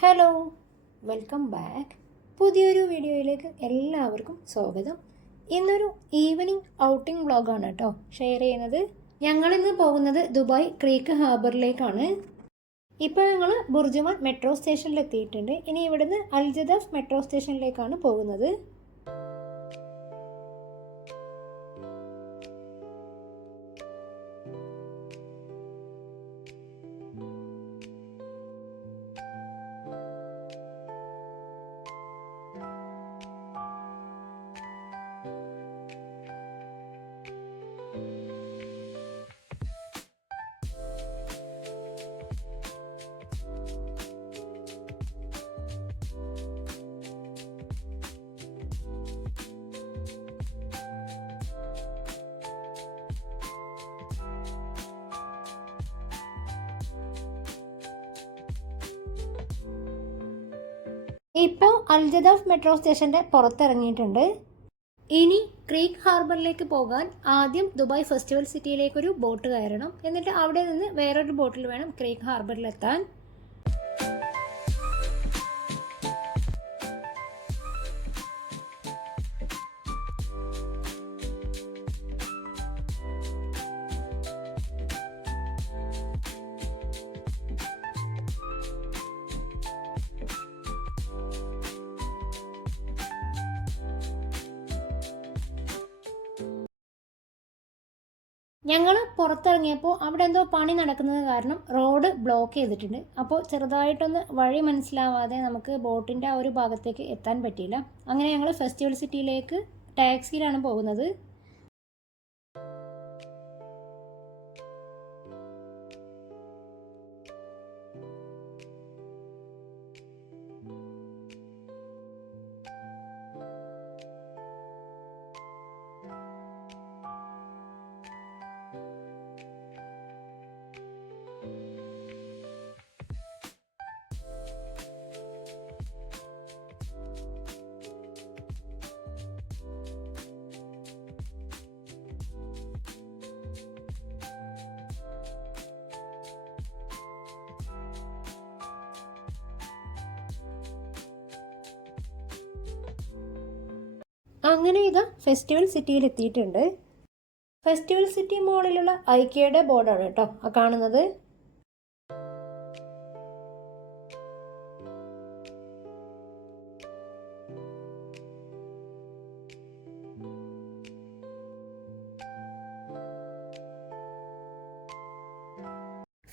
Hello, welcome back. പുതിയൊരു വീഡിയോയിലേക്ക് എല്ലാവർക്കും സ്വാഗതം. ഇന്നൊരു ഈവനിങ് ഔട്ടിംഗ് വ്ളോഗാണ് കേട്ടോ ഷെയർ ചെയ്യുന്നത്. ഞങ്ങളിന്ന് പോകുന്നത് ദുബായ് ക്രീക്ക് ഹാർബറിലേക്കാണ്. ഇപ്പോൾ ഞങ്ങൾ ബുർജുമാൻ മെട്രോ സ്റ്റേഷനിൽ എത്തിയിട്ടുണ്ട്. ഇനി ഇവിടുന്ന് അൽജദഫ് മെട്രോ സ്റ്റേഷനിലേക്കാണ് പോകുന്നത്. ഇപ്പോൾ അൽജദഫ് മെട്രോ സ്റ്റേഷൻ്റെ പുറത്തിറങ്ങിയിട്ടുണ്ട്. ഇനി ക്രീക്ക് ഹാർബറിലേക്ക് പോകാൻ ആദ്യം ദുബായ് ഫെസ്റ്റിവൽ സിറ്റിയിലേക്കൊരു ബോട്ട് കയറണം. എന്നിട്ട് അവിടെ നിന്ന് വേറൊരു ബോട്ടിൽ വേണം ക്രീക്ക് ഹാർബറിലെത്താൻ. ഞങ്ങൾ പുറത്തിറങ്ങിയപ്പോൾ അവിടെ എന്തോ പണി നടക്കുന്നത് കാരണം റോഡ് ബ്ലോക്ക് ചെയ്തിട്ടുണ്ട്. അപ്പോൾ ചെറുതായിട്ടൊന്ന് വഴി മനസ്സിലാവാതെ നമുക്ക് ബോട്ടിൻ്റെ ആ ഒരു ഭാഗത്തേക്ക് എത്താൻ പറ്റിയില്ല. അങ്ങനെ ഞങ്ങൾ ഫെസ്റ്റിവൽ സിറ്റിയിലേക്ക് ടാക്സിയിലാണ് പോകുന്നത്. അങ്ങനെ ഇതാ ഫെസ്റ്റിവൽ സിറ്റിയിൽ എത്തിയിട്ടുണ്ട്. ഫെസ്റ്റിവൽ സിറ്റി മോളിലുള്ള ഐക്യയുടെ ബോർഡാണ് കേട്ടോ ആ കാണുന്നത്.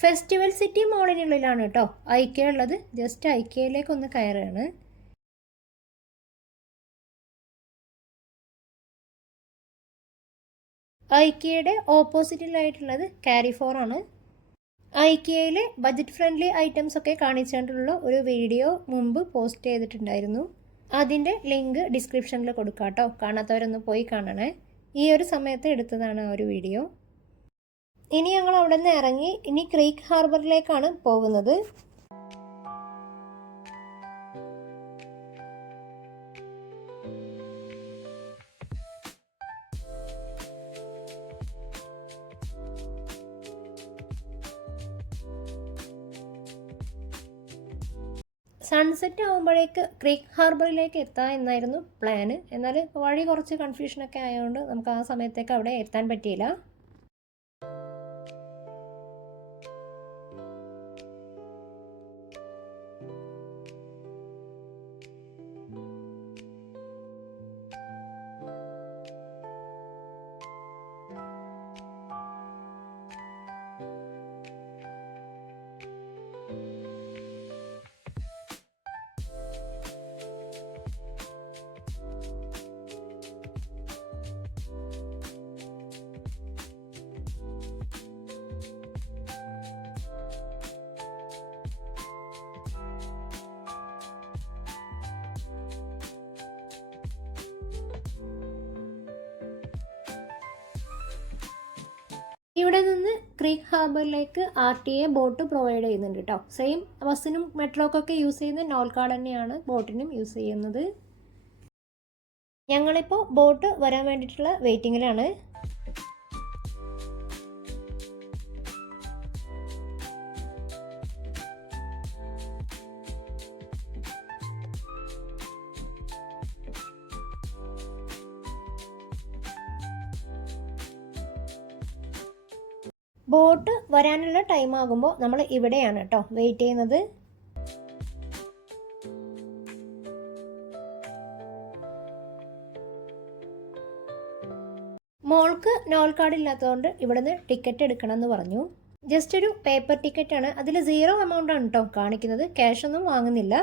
ഫെസ്റ്റിവൽ സിറ്റി മോളിനുള്ളിലാണ് കേട്ടോ ഐക്യ ഉള്ളത്. ജസ്റ്റ് ഐക്യയിലേക്ക് ഒന്ന് കയറുകയാണ്. ഐക്യയുടെ ഓപ്പോസിറ്റിലായിട്ടുള്ളത് കാരിഫോർ ആണ്. ഐക്യയിലെ ബജറ്റ് ഫ്രണ്ട്ലി ഐറ്റംസ് ഒക്കെ കാണിച്ചുകൊണ്ടുള്ള ഒരു വീഡിയോ മുമ്പ് പോസ്റ്റ് ചെയ്തിട്ടുണ്ടായിരുന്നു. അതിൻ്റെ ലിങ്ക് ഡിസ്ക്രിപ്ഷനിൽ കൊടുക്കാം കേട്ടോ. കാണാത്തവരൊന്ന് പോയി കാണണേ. ഈ ഒരു സമയത്ത് എടുത്തതാണ് ആ ഒരു വീഡിയോ. ഇനി ഞങ്ങൾ അവിടെ നിന്ന് ഇറങ്ങി ഇനി ക്രീക്ക് ഹാർബറിലേക്കാണ് പോകുന്നത്. സൺസെറ്റ് ആകുമ്പോഴേക്ക് ക്രീക്ക് ഹാർബറിലേക്ക് എത്താം എന്നായിരുന്നു പ്ലാന്. എന്നാൽ വഴി കുറച്ച് കൺഫ്യൂഷനൊക്കെ ആയതുകൊണ്ട് നമുക്ക് ആ സമയത്തേക്ക് അവിടെ എത്താൻ പറ്റിയില്ല. ഇവിടെ നിന്ന് ക്രീക്ക് ഹാർബറിലേക്ക് RTA ബോട്ട് പ്രൊവൈഡ് ചെയ്യുന്നുണ്ട് കേട്ടോ. സെയിം ബസ്സിനും മെട്രോക്കൊക്കെ യൂസ് ചെയ്യുന്ന നോൾ കാർഡ് തന്നെയാണ് ബോട്ടിനും യൂസ് ചെയ്യുന്നത്. ഞങ്ങളിപ്പോൾ ബോട്ട് വരാൻ വേണ്ടിയിട്ടുള്ള വെയിറ്റിങ്ങിലാണ്. ബോട്ട് വരാനുള്ള ടൈം ആകുമ്പോൾ നമ്മൾ ഇവിടെയാണ് കേട്ടോ വെയിറ്റ് ചെയ്യുന്നത്. മോൾക്ക് നോൾ കാർഡ് ഇല്ലാത്തതുകൊണ്ട് ഇവിടുന്ന് ടിക്കറ്റ് എടുക്കണം എന്ന് പറഞ്ഞു. ജസ്റ്റ് ഒരു പേപ്പർ ടിക്കറ്റാണ്, അതിൽ 0 എമൗണ്ട് ആണ് കേട്ടോ കാണിക്കുന്നത്, ക്യാഷ് ഒന്നും വാങ്ങുന്നില്ല.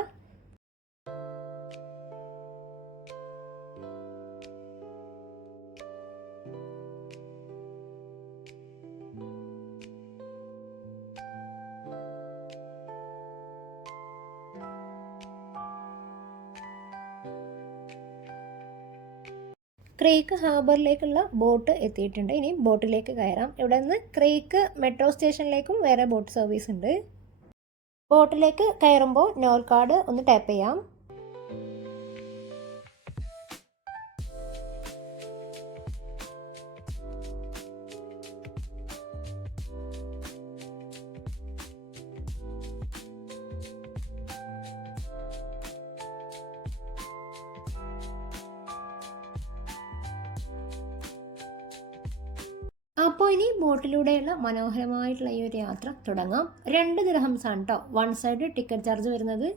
ക്രീക്ക് ഹാർബറിലേക്കുള്ള ബോട്ട് എത്തിയിട്ടുണ്ട്. ഇനി ബോട്ടിലേക്ക് കയറാം. ഇവിടെ നിന്ന് ക്രീക്ക് മെട്രോ സ്റ്റേഷനിലേക്കും വേറെ ബോട്ട് സർവീസ് ഉണ്ട്. ബോട്ടിലേക്ക് കയറുമ്പോൾ നോൾ കാർഡ് ഒന്ന് ടാപ്പ് ചെയ്യാം. അപ്പോൾ ഇനി ബോട്ടിലൂടെയുള്ള മനോഹരമായിട്ടുള്ള ഈ ഒരു യാത്ര തുടങ്ങാം. 2 ദിർഹംസ് ആണ് കേട്ടോ 1 സൈഡ് ടിക്കറ്റ് ചാർജ് വരുന്നത്.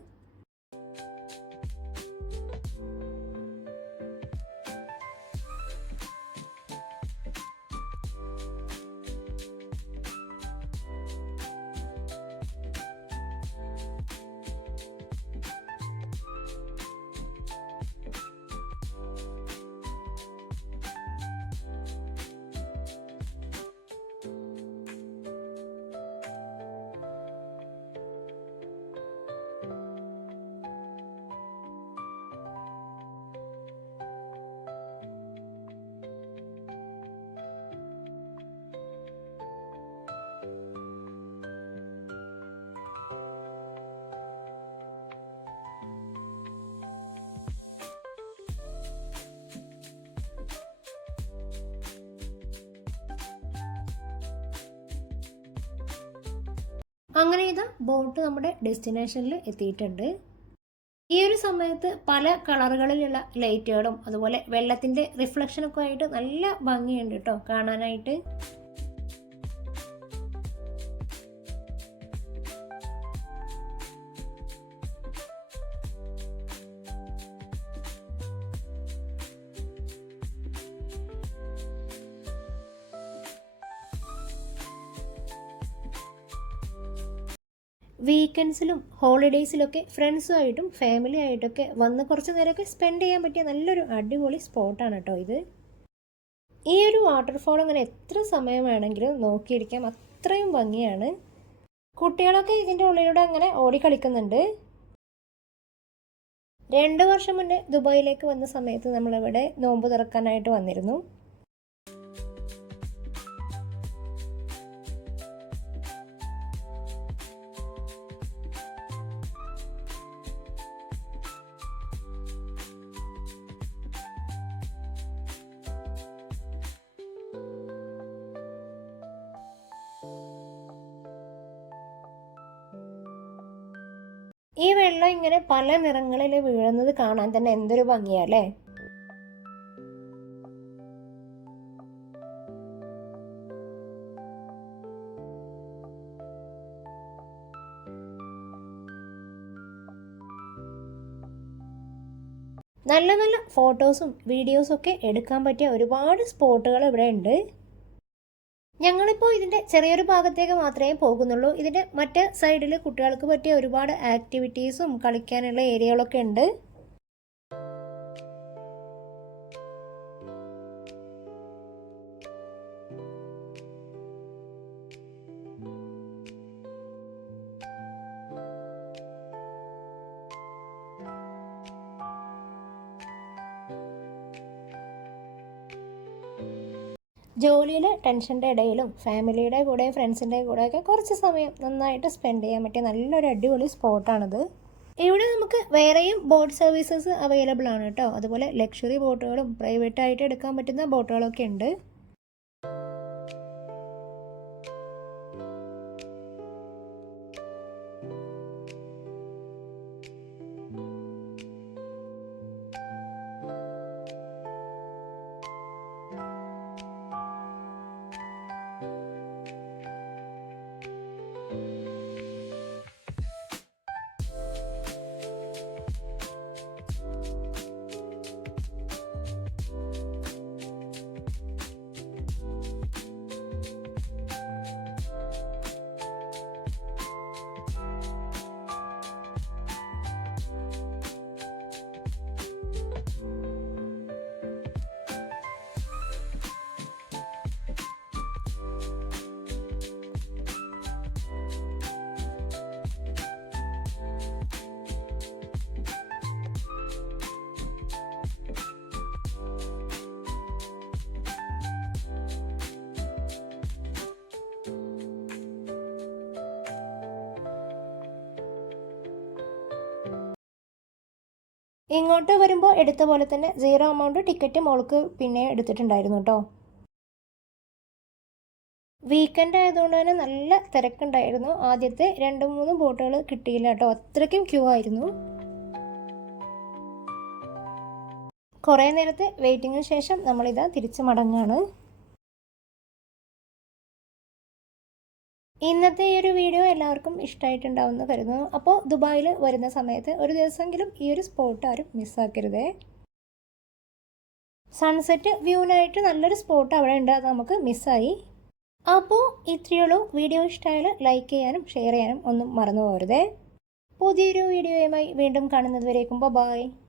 അങ്ങനെ ഇതാ ബോട്ട് നമ്മുടെ ഡെസ്റ്റിനേഷനിൽ എത്തിയിട്ടുണ്ട്. ഈ ഒരു സമയത്ത് പല കളറുകളിലുള്ള ലൈറ്റുകളും അതുപോലെ വെള്ളത്തിൻ്റെ റിഫ്ലക്ഷനൊക്കെ ആയിട്ട് നല്ല ഭംഗിയുണ്ട് കേട്ടോ കാണാനായിട്ട്. വീക്കെൻഡ്സിലും ഹോളിഡേയ്സിലൊക്കെ ഫ്രണ്ട്സുമായിട്ടും ഫാമിലി ആയിട്ടൊക്കെ വന്ന് കുറച്ച് നേരമൊക്കെ സ്പെൻഡ് ചെയ്യാൻ പറ്റിയ നല്ലൊരു അടിപൊളി സ്പോട്ടാണ് കേട്ടോ ഇത്. ഈ ഒരു വാട്ടർഫോൾ അങ്ങനെ എത്ര സമയം വേണമെങ്കിലും നോക്കിയിരിക്കാം, അത്രയും ഭംഗിയാണ്. കുട്ടികളൊക്കെ ഇതിൻ്റെ ഉള്ളിലൂടെ അങ്ങനെ ഓടിക്കളിക്കുന്നുണ്ട്. 2 വർഷം മുന്നേ ദുബായിലേക്ക് വന്ന സമയത്ത് നമ്മളിവിടെ നോമ്പ് തുറക്കാനായിട്ട് വന്നിരുന്നു. ഈ വെള്ളം ഇങ്ങനെ പല നിറങ്ങളിൽ വീഴുന്നത് കാണാൻ തന്നെ എന്തൊരു ഭംഗിയല്ലേ. നല്ല നല്ല ഫോട്ടോസും വീഡിയോസും ഒക്കെ എടുക്കാൻ പറ്റിയ ഒരുപാട് സ്പോട്ടുകൾ ഇവിടെ ഉണ്ട്. ഞങ്ങളിപ്പോൾ ഇതിൻ്റെ ചെറിയൊരു ഭാഗത്തേക്ക് മാത്രമേ പോകുന്നുള്ളൂ. ഇതിൻ്റെ മറ്റേ സൈഡിൽ കുട്ടികൾക്ക് പറ്റിയ ഒരുപാട് ആക്ടിവിറ്റീസും കളിക്കാനുള്ള ഏരിയകളൊക്കെ ഉണ്ട്. ജോലിയിലെ ടെൻഷൻ്റെ ഇടയിലും ഫാമിലിയുടെ കൂടെ ഫ്രണ്ട്സിൻ്റെ കൂടെയൊക്കെ കുറച്ച് സമയം നന്നായിട്ട് സ്പെൻഡ് ചെയ്യാൻ പറ്റിയ നല്ലൊരു അടിപൊളി സ്പോട്ടാണിത്. ഇവിടെ നമുക്ക് വേറെയും ബോട്ട് സർവീസസ് അവൈലബിൾ ആണ് കേട്ടോ. അതുപോലെ ലക്ഷറി ബോട്ടുകളും പ്രൈവറ്റായിട്ട് എടുക്കാൻ പറ്റുന്ന ബോട്ടുകളൊക്കെ ഉണ്ട്. ഇങ്ങോട്ട് വരുമ്പോൾ എടുത്ത പോലെ തന്നെ 0 എമൗണ്ട് ടിക്കറ്റ് മോൾക്ക് പിന്നെ എടുത്തിട്ടുണ്ടായിരുന്നു കേട്ടോ. വീക്കെൻഡ് ആയതുകൊണ്ട് തന്നെ നല്ല തിരക്കുണ്ടായിരുന്നു. ആദ്യത്തെ 2-3 ബോട്ടുകൾ കിട്ടിയില്ല കേട്ടോ, അത്രയ്ക്കും ക്യൂ ആയിരുന്നു. കുറേ നേരത്തെ വെയിറ്റിങ്ങിന് ശേഷം നമ്മളിതാ തിരിച്ച് മടങ്ങാണ്. ഇന്നത്തെ ഈ ഒരു വീഡിയോ എല്ലാവർക്കും ഇഷ്ടമായിട്ടുണ്ടാവുമെന്ന് കരുതുന്നു. അപ്പോൾ ദുബായിൽ വരുന്ന സമയത്ത് ഒരു ദിവസമെങ്കിലും ഈ ഒരു സ്പോട്ട് ആരും മിസ്സാക്കരുതേ. സൺസെറ്റ് വ്യൂവിനായിട്ട് നല്ലൊരു സ്പോട്ട് അവിടെ ഉണ്ട്, അത് നമുക്ക് മിസ്സായി. അപ്പോൾ ഇത്രയുള്ളൂ. വീഡിയോ ഇഷ്ടമായാൽ ലൈക്ക് ചെയ്യാനും ഷെയർ ചെയ്യാനും ഒന്നും മറന്നു പോകരുതേ. പുതിയൊരു വീഡിയോയുമായി വീണ്ടും കാണുന്നത് വരേക്കും ബൈ.